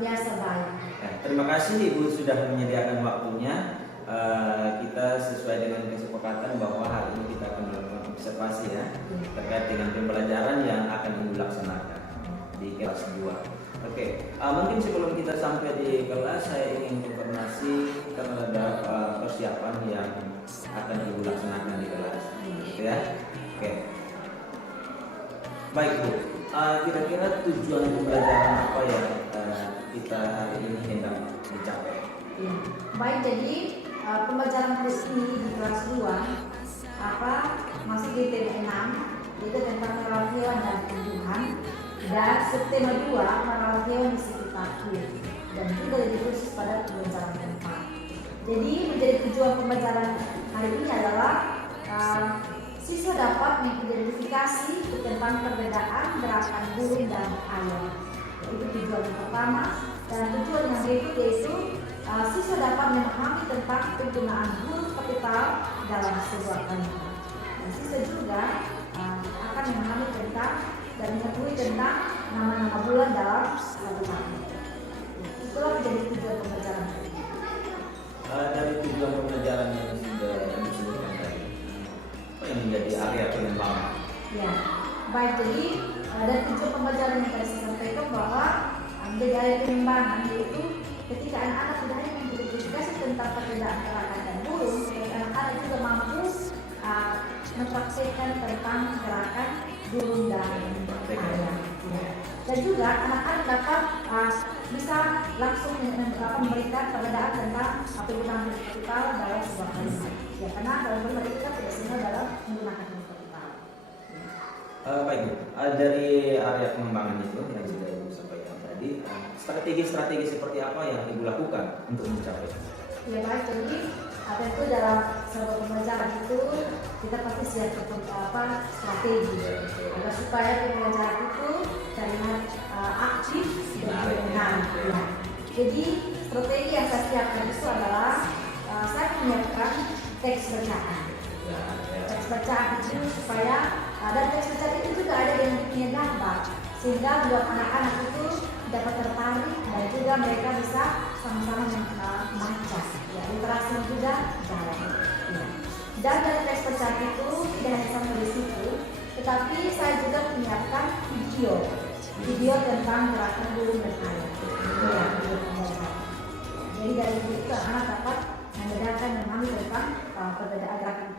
biasa baik. Terima kasih Ibu sudah menyediakan waktunya. Kita sesuai dengan kesepakatan bahwa hari ini kita akan melakukan observasi ya terkait dengan pembelajaran yang akan Ibu laksanakan di kelas 2. Oke, mungkin sebelum kita sampai di kelas saya ingin informasi terhadap persiapan yang akan Ibu laksanakan di kelas, gitu ya. Oke, baik Bu. Kira-kira tujuan pembelajaran apa yang kita hari ini hendak dicapai? Ya. Baik, jadi pembelajaran hari ini di kelas 2 masih di tema 6, yaitu tentang merawat hewan dan tumbuhan, dan subtema 2 merawat hewan di sekitarku, dan juga jadi khusus pada pembelajaran keempat. Jadi menjadi tujuan pembelajaran hari ini adalah siswa dapat mengidentifikasi tentang perbedaan gerakan burung dan ayam. Itu tujuan yang pertama, dan tujuan yang berikut yaitu siswa dapat memahami tentang penggunaan huruf kapital dalam sebuah kalimat. Dan siswa juga akan memahami tentang dan mengetahui tentang nama-nama bulan dalam satu kalimat. Itulah menjadi tujuan pembelajaran hari ini. Dari tujuan pembelajaran yang sudah disebutkan tadi, apa yang menjadi area pengembangan? Ya, baik, jadi dari tujuan pembelajaran yang tadi saya sampaikan bahwa menjadi area pengembangan yaitu ketika anak-anak sudah mengidentifikasi tentang perbedaan gerakan dan burung, anak-anak juga mampu mempraktikkan tentang gerakan burung dan ayam. Dan juga anak-anak dapat bisa langsung memberikan perbedaan tentang penggunaan huruf kapital dalam sebuah kalimat. Ya, karena dalam kalimat itu kan tidak semua dalam menggunakan huruf kapital. Baik Bu, dari area pengembangan itu yang sudah Ibu sampaikan tadi, strategi-strategi seperti apa yang Ibu lakukan untuk mencapai? Ya baik, jadi tentu dalam sebuah pembelajaran itu kita pasti siap strategi agar supaya pembelajaran itu terlihat aktif dan benar. Ya. Jadi strategi yang saya siapkan itu adalah saya menyiapkan teks bacaan. Teks bacaan itu supaya dan teks bacaan itu juga ada yang punya gambar sehingga buat anak-anak itu dapat tertarik dan juga mereka bisa sama-sama membaca. Ya, literasi juga jalan. Ya. Dan dari teks bacaan itu tidak hanya sampai di situ, tetapi saya juga menyiapkan video tentang gerakan burung dan ayam. Ya, jadi dari itu anak dapat membedakan memahami tentang perbedaan gerakan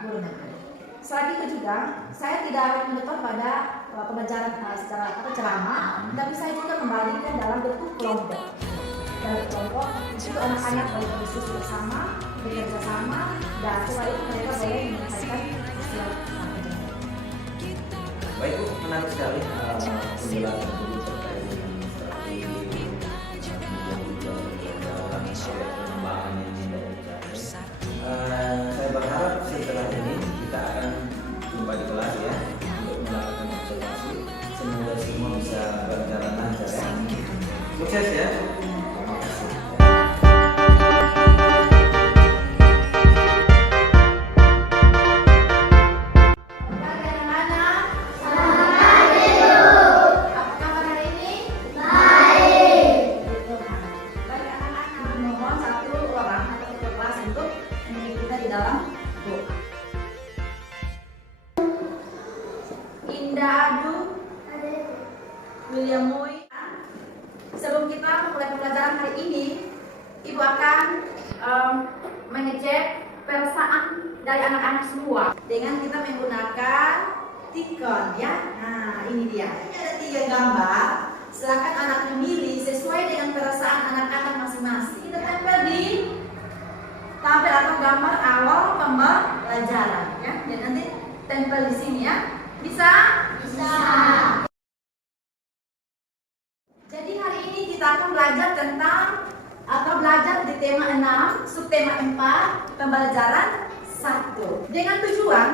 burung dan ayam. Selain itu juga saya tidak akan menetap pada pembelajaran secara ceramah, tapi saya juga kembalikan dalam bentuk kelompok. Dalam kelompok itu anak-anak boleh berdiskusi bersama, bekerja sama, dan setelah itu mereka boleh menyampaikan hasil kerjanya. Baik Bu, menarik sekali penjelasan Ibu terkait dengan strategi pengembangan yang sudah dicapai. Saya berharap setelah ini kita akan jumpa di kelas ya untuk melakukan observasi. Semoga semua bisa berjalan lancar ya. Sukses ya. William Moy. Sebelum kita memulai pembelajaran hari ini, Ibu akan mengecek perasaan dari anak-anak semua dengan kita menggunakan tikon ya. Nah, ini dia. Ini ada 3 gambar. Silakan anak memilih sesuai dengan perasaan anak-anak masing-masing. Kita tempel di tabel atau gambar awal pembelajaran ya. Dan nanti tempel di sini ya. Bisa? Bisa. Jadi hari ini kita akan belajar tentang atau belajar di tema 6, subtema 4, pembelajaran 1. Dengan tujuan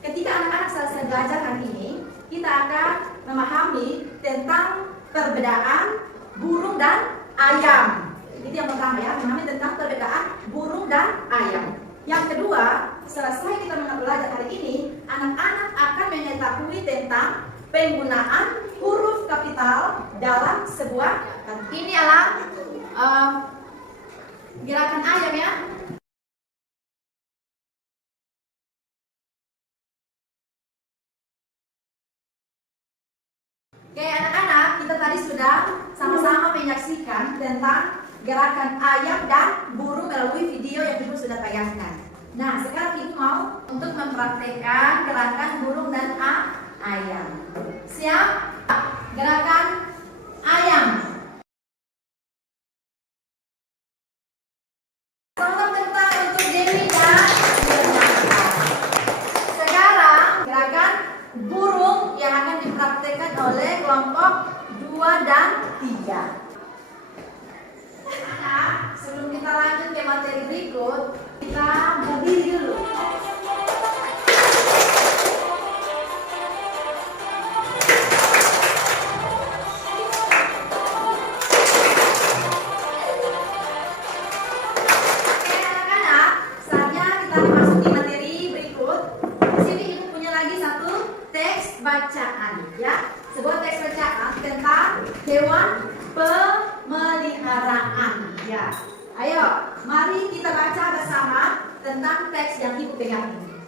ketika anak-anak selesai belajar hari ini, kita akan memahami tentang perbedaan burung dan ayam. Itu yang pertama ya, memahami tentang perbedaan burung dan ayam. Yang kedua, selesai kita belajar hari ini, anak-anak akan mengetahui tentang penggunaan huruf kapital dalam sebuah ini adalah gerakan ayam ya. Oke anak-anak, kita tadi sudah sama-sama menyaksikan tentang gerakan ayam dan burung melalui video yang Ibu sudah tayangkan. Nah, sekarang Ibu mau untuk mempraktekkan gerakan burung dan ayam. Siap? Gerakan ayam. Selamat datang untuk Dewi dan Bernarda. Sekarang gerakan burung yang akan dipraktekkan oleh kelompok 2 dan 3. Nah, sebelum kita lanjut ke materi berikut, kita berdiri dulu. Oke anak-anak, saatnya kita masuk di materi berikut. Di sini Ibu punya lagi satu teks bacaan, ya, sebuah teks bacaan tentang hewan pemeliharaan. Ya, ayo, mari kita baca bersama tentang teks yang Ibu pegang ini.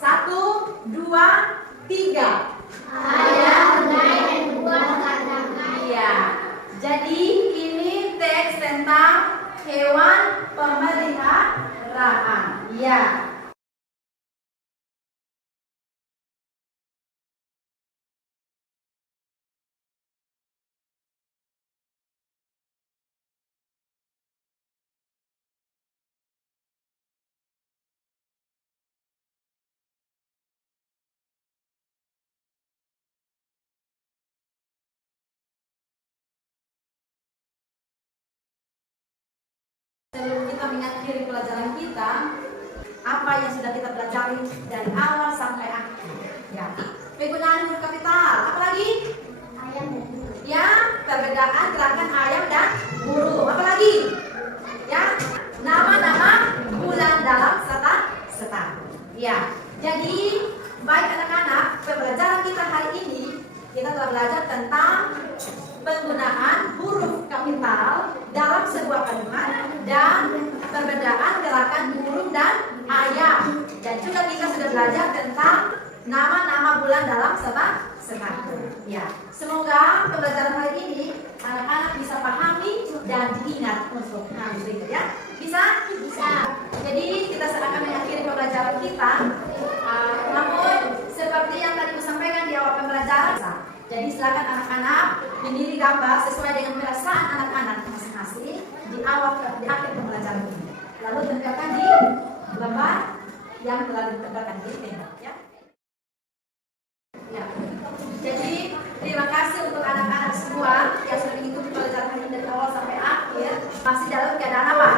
1, 2, 3. Ayam dan buah kandang. Iya. Jadi ini teks tentang hewan pemeliharaan. Iya. Sebelum kita mengakhiri pelajaran kita, apa yang sudah kita pelajari dari awal sampai akhir? Ya, penggunaan huruf kapital. Apa lagi? Ayam dan buah. Ya, perbedaan gerakan ayam dan burung. Apa lagi? Ya, nama-nama bulan dalam setahun. Ya, jadi baik anak-anak, pembelajaran kita hari ini kita telah belajar tentang penggunaan huruf kapital dalam sebuah kalimat dan perbedaan gerakan burung dan ayam. Dan juga kita sudah belajar tentang nama-nama bulan dalam setahun. Ya, semoga pembelajaran hari ini anak-anak bisa pahami dan diingat untuk hari berikut ya. Bisa? Bisa. Jadi kita akan mengakhiri pembelajaran kita. Namun seperti yang tadi aku sampaikan di awal pembelajaran, jadi silakan anak-anak mendiri gambar sesuai dengan perasaan anak-anak masing-masing di akhir pembelajaran ini. Lalu tempelkan di lembar yang telah ditempelkan di tembok ya. Ya. Jadi terima kasih untuk anak-anak semua yang sudah mengikuti pelajaran hari ini dari awal sampai akhir. Masih dalam keadaan apa?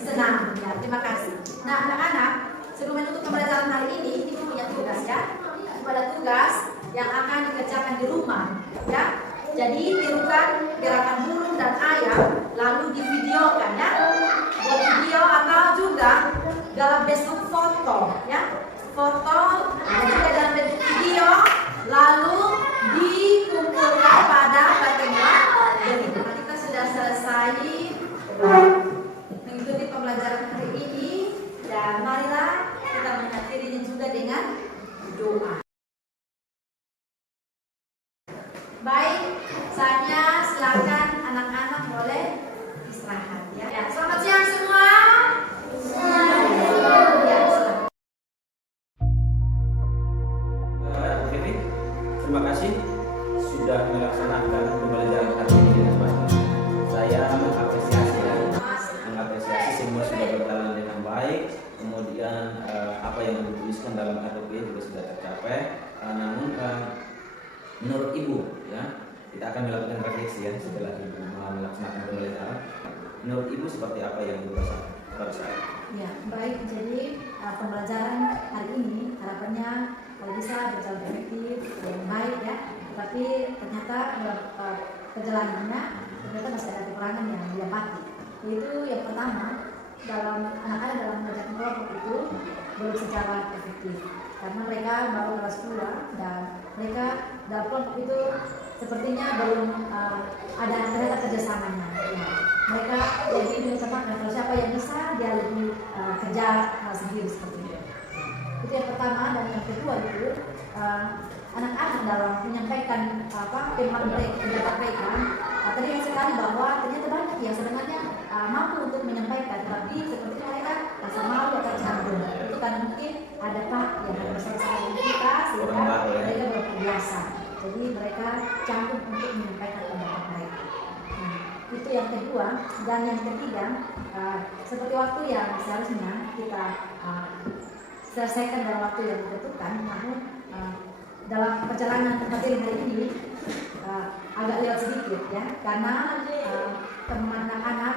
Senang. Ya, terima kasih. Nah anak-anak, sebelum menutup pembelajaran hari ini, Ibu punya tugas ya. Pada tugas yang akan dikerjakan di rumah ya. Jadi tirukan gerakan burung dan ayam, lalu divideokan ya. Buat video atau juga dalam bentuk foto ya. Foto dan juga dalam bentuk video, lalu dikumpulkan pada pertemuan. Jadi kita sudah selesai mengikuti pembelajaran hari ini, dan marilah kita mengakhirinya juga dengan doa. Baik, saatnya silakan anak-anak boleh istirahat ya. Ya, selamat siang semua. Ya, silakan. Vivi, terima kasih sudah melaksanakan pembelajaran hari ini dengan baik. Saya mengapresiasi semua sudah berjalan dengan baik. Kemudian apa yang dituliskan dalam KTP juga sudah tercapai. Namun menurut Ibu ya, kita akan melakukan refleksi ya setelah Ibu melaksanakan pembelajaran. Menurut Ibu seperti apa yang Ibu rasakan? Ya, baik. Jadi pembelajaran hari ini harapannya kalau bisa berjalan efektif dan baik ya. Tapi ternyata perjalanannya ternyata masih ada kekurangan yang didapati. Yaitu yang pertama, dalam anak-anak dalam mengerjakan kelompok itu belum secara efektif karena mereka baru kelas 2 dan mereka dalam kelompok itu sepertinya belum ada ternyata kerjasamanya. Ya. Mereka lebih mengutamakan kalau siapa yang bisa dia lebih kerja sendiri seperti itu. Itu yang pertama. Dan yang kedua itu anak-anak dalam menyampaikan pendapat mereka terlihat sekali bahwa ternyata banyak yang sebenarnya mampu untuk menyampaikan, tapi seperti mereka rasa malu atau canggung. Itu karena mungkin ada yang bersama-sama dengan kita sehingga mereka belum terbiasa. Jadi mereka canggung untuk menyampaikan pendapat mereka. Nah, itu yang kedua. Dan yang ketiga, seperti waktu yang seharusnya kita selesaikan dalam waktu yang ditentukan, namun dalam perjalanan materi hari ini agak lewat sedikit ya, karena teman anak-anak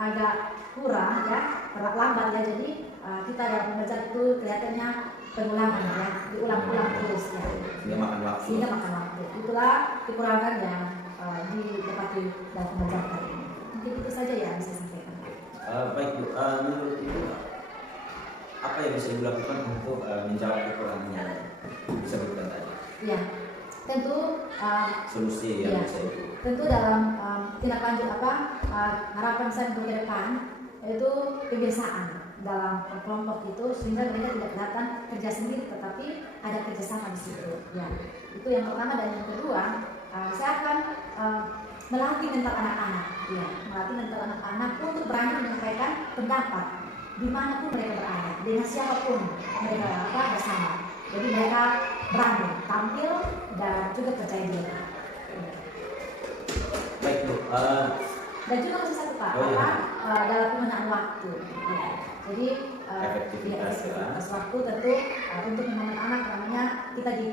agak kurang ya, terlambat ya. Jadi kita dalam mengajar itu kelihatannya pengulangan ya, diulang-ulang terus ya. Sehingga makan waktu. Itulah kekurangan yang didapati dalam mengajar kali ini. Mungkin itu saja ya bisa sampaikan. Baik Bu, menurut Ibu apa yang bisa dilakukan untuk menjawab kekurangannya? Bisa berikan tadi. Ya, tentu solusi yang ya, bisa Ibu. tentu dalam tindak lanjut harapan saya untuk ke depan yaitu kebiasaan dalam kelompok itu sehingga mereka tidak kelihatan kerja sendiri tetapi ada kerjasama di situ. Ya, itu yang pertama. Dan yang kedua, saya akan melatih mental anak-anak, ya, melatih mental anak-anak untuk berani menyampaikan pendapat dimanapun mereka berada, dengan siapapun mereka bersama. Jadi mereka berani tampil dan juga percaya diri. Baik Bu. Dan juga masih satu Pak, dalam penggunaan waktu. Ya. Jadi efektivitas waktu tentu untuk penggunaan anak namanya kita di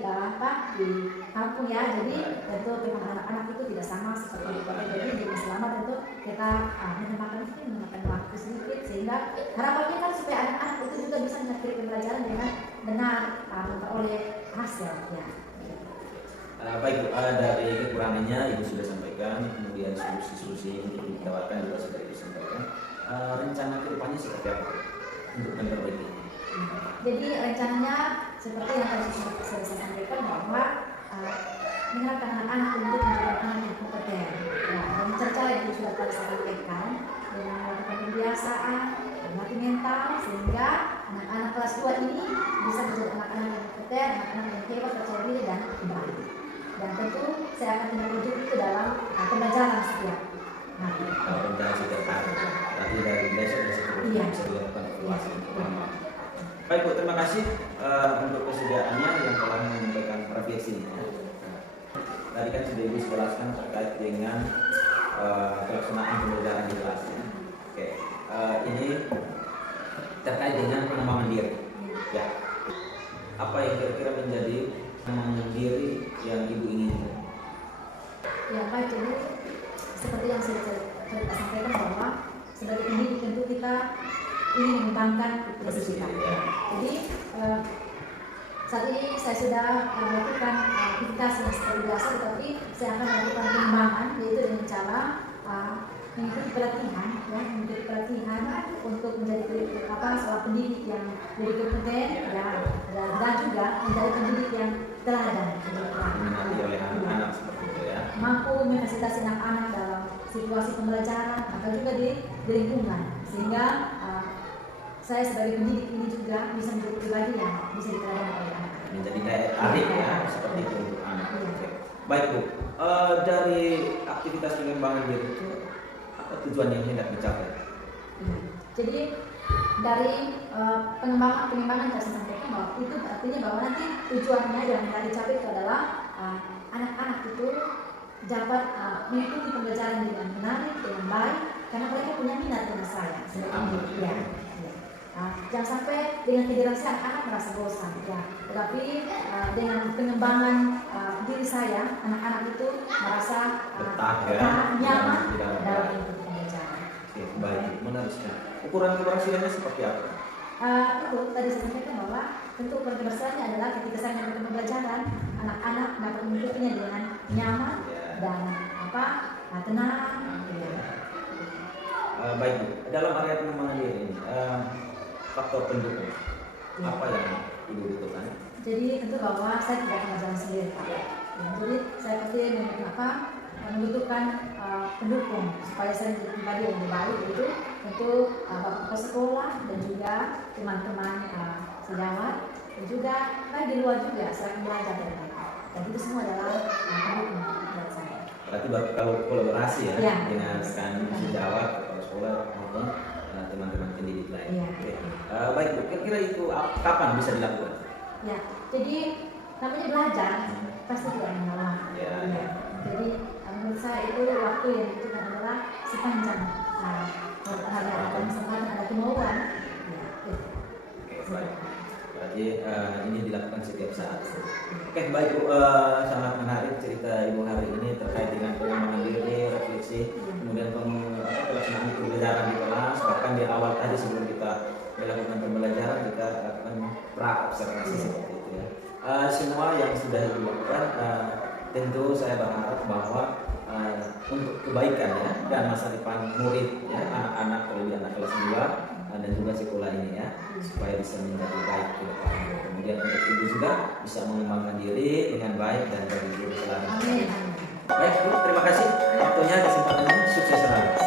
kampung ya. Jadi tentu penggunaan anak-anak itu tidak sama seperti di kota. Jadi selama tentu kita menggunakan waktu sedikit sehingga harapannya kan supaya anak-anak itu juga bisa mengakhiri pembelajaran dengan benar memperoleh hasil ya. Baik Bu, dari kekurangannya Ibu sudah sampaikan, kemudian solusi-solusi untuk ditawarkan juga sudah Ibu sampaikan. Rencana kedepannya seperti apa untuk memperbaiki? Jadi rencananya seperti yang tadi saya sampaikan bahwa mengenalkan anak-anak untuk menjadi anak yang kompeten. Ya, dan cara yang sudah tadi saya sampaikan dengan melakukan pembiasaan, melatih mental sehingga anak-anak kelas 2 ini bisa menjadi anak-anak yang kompeten, anak-anak yang hebat, percaya diri dan berani. Dan tentu saya akan tindak lanjut itu dalam pembelajaran setiap hari. Pembelajaran setiap hari. Nanti dari besok bisa dilakukan evaluasi. Baik Bu, terima kasih untuk kesediaannya yang telah menyampaikan refleksinya. Tadi kan sudah Ibu jelaskan terkait dengan pelaksanaan pembelajaran di kelas. Oke, ini terkait dengan pengembangan diri. Ya, apa yang kira-kira menjadi pengembangan diri yang Ibu inginkan? Ya baik, jadi seperti yang saya sampaikan bahwa sebagai pendidik tentu kita ingin mengembangkan potensi kita. Jadi saat ini saya sudah melakukan aktivitas yang seperti biasa, tetapi saya akan melakukan pengembangan yaitu dengan cara mengikuti pelatihan, ya, mengikuti pelatihan untuk menjadi seorang pendidik yang lebih kompeten, ya, dan juga menjadi pendidik yang teladan, diminati oleh anak-anak seperti itu ya. Mampu memfasilitasi anak-anak dalam situasi pembelajaran atau juga di lingkungan, sehingga saya sebagai pendidik ini juga bisa menjadi pribadi yang bisa diterapkan oleh anak. Menjadi daya tarik ya, seperti itu untuk anak. Baik Bu, dari aktivitas pengembangan diri itu apa tujuan yang hendak dicapai? Jadi dari pengembangan yang saya sampaikan bahwa itu artinya bahwa nanti tujuannya yang hendak dicapai itu adalah anak-anak itu dapat mengikuti pembelajaran dengan menarik, dengan baik, karena mereka punya minat dengan saya. Ya. Jangan sampai dengan kehadiran saya anak merasa bosan, ya. Tetapi dengan pengembangan diri saya, anak-anak itu merasa nyaman dalam mengikuti pembelajaran. Oke, baik, menarik sekali. Ukuran keberhasilannya seperti apa? Itu tadi saya sampaikan bahwa tentu ukuran keberhasilannya adalah ketika saya melakukan pembelajaran, anak-anak dapat mengikutinya dengan nyaman dan tenang. Baik Bu, dalam area pengembangan diri ini faktor pendukung apa yang Ibu butuhkan? Jadi tentu bahwa saya tidak akan berjalan sendiri Pak. Ya, jadi saya pasti membutuhkan pendukung supaya saya menjadi pribadi yang lebih baik itu untuk bapak sekolah dan juga teman-teman sejawat dan juga di luar juga saya akan belajar dari mereka. Dan itu semua adalah pendukung buat saya. Berarti kalau kolaborasi ya, Ya. dengan rekan sejawat, kepala sekolah maupun teman-teman pendidik lain. Ya. Oke. Baik Bu, kira-kira itu kapan bisa dilakukan? Ya, jadi namanya belajar pasti tidak mengalah. Ya. Ya. Jadi menurut saya itu waktu yang dibutuhkan adalah sepanjang ada kesempatan, ada kemauan. Ya, itu. Oke, baik. Berarti ini dilakukan setiap saat. Oke, baik Bu, sangat menarik cerita Ibu hari ini terkait dengan pengembangan diri, refleksi, kemudian pelaksanaan pembelajaran di kelas. Bahkan di awal tadi sebelum kita melakukan pembelajaran kita lakukan pra-observasi seperti itu ya. Semua yang sudah dilakukan tentu saya berharap bahwa untuk kebaikan ya dan masa depan murid ya, anak-anak terlebih anak kelas 2 dan juga sekolah ini ya, supaya bisa menjadi baik ke depan. Kemudian untuk ibu juga bisa mengembangkan diri dengan baik dan berjujur selalu. Amin. Baik Bu, terima kasih waktunya, kesempatannya, sukses selalu.